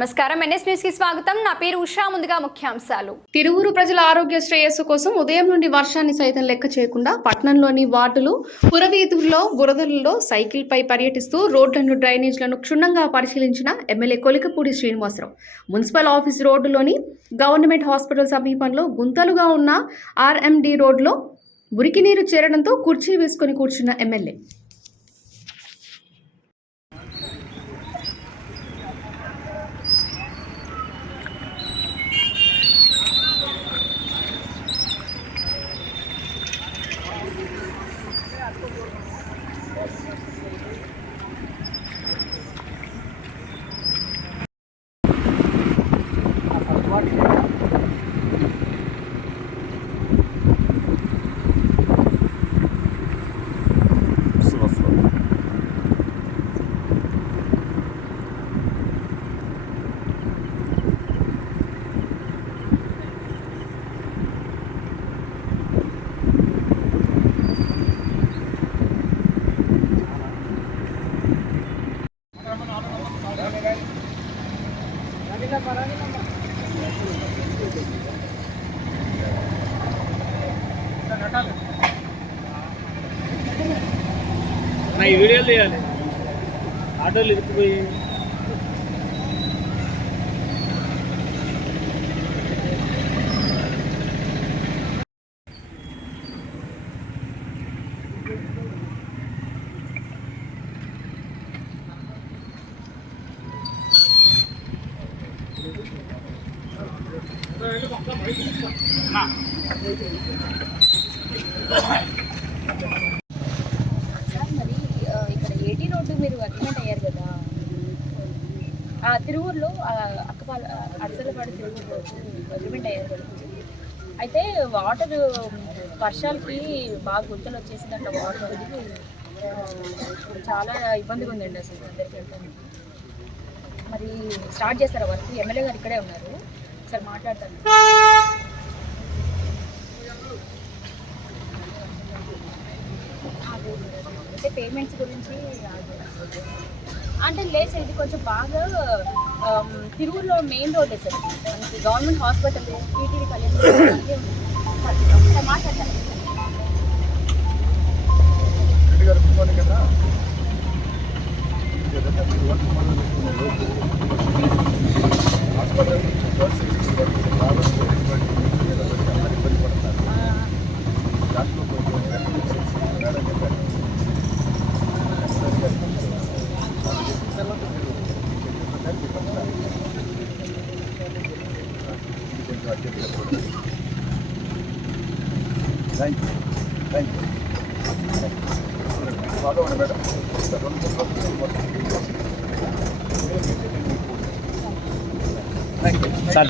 నమస్కారం. ఎన్ఎస్ న్యూస్కి స్వాగతం. నా పేరు ఉషా. ముందుగా ముఖ్యాంశాలు. తిరువురు ప్రజల ఆరోగ్య శ్రేయస్సు కోసం ఉదయం నుండి వర్షాన్ని సైతం లెక్క చేయకుండా పట్టణంలోని వార్డులు పురవీధుల్లో బురదలలో సైకిల్ పై పర్యటిస్తూ రోడ్లను డ్రైనేజ్లను క్షుణ్ణంగా పరిశీలించిన MLA Kolikapudi Srinivasarao. Municipal office రోడ్డులోని గవర్నమెంట్ హాస్పిటల్ సమీపంలో గుంతలుగా ఉన్న ఆర్ఎండి రోడ్లో మురికి నీరు చేరడంతో కుర్చీ వేసుకుని కూర్చున్న ఎమ్మెల్యే. నా ఈ వీడియోలు తీయాలి. ఆటోలు ఇరుక్కుపోయి. మరి ఇక్కడ ఏటీ రోడ్డు మీరు అగ్రిమెంట్ అయ్యారు కదా ఆ తిరువూరులో అక్కపాల అరసలపాడు తిరువూరులో అగ్రిమెంట్ అయ్యారు కదా అయితే వాటర్ వర్షాలకి బాగా గుంతలు వచ్చేసిందంట వాటర్ అది చాలా ఇబ్బందిగా ఉందండి అసలు అందరికీ మరి స్టార్ట్ చేస్తారా వర్క్? ఎమ్మెల్యే గారు ఇక్కడే ఉన్నారు. సార్ మాట్లాడతాను. అంటే పేమెంట్స్ గురించి అంటే లేదు సార్ ఇది కొంచెం బాగా um, తిరువురులో మెయిన్ రోడ్ సార్? మనకి గవర్నమెంట్ హాస్పిటల్ టీటీడీ కళ్యాణ్ ఒకసారి మాట్లాడతాను. థ్యాంక్ యూ థ్యాంక్ యూ బాగా ఉంది మేడం రెండు మూడు రోజులు మొత్తం థ్యాంక్ యూ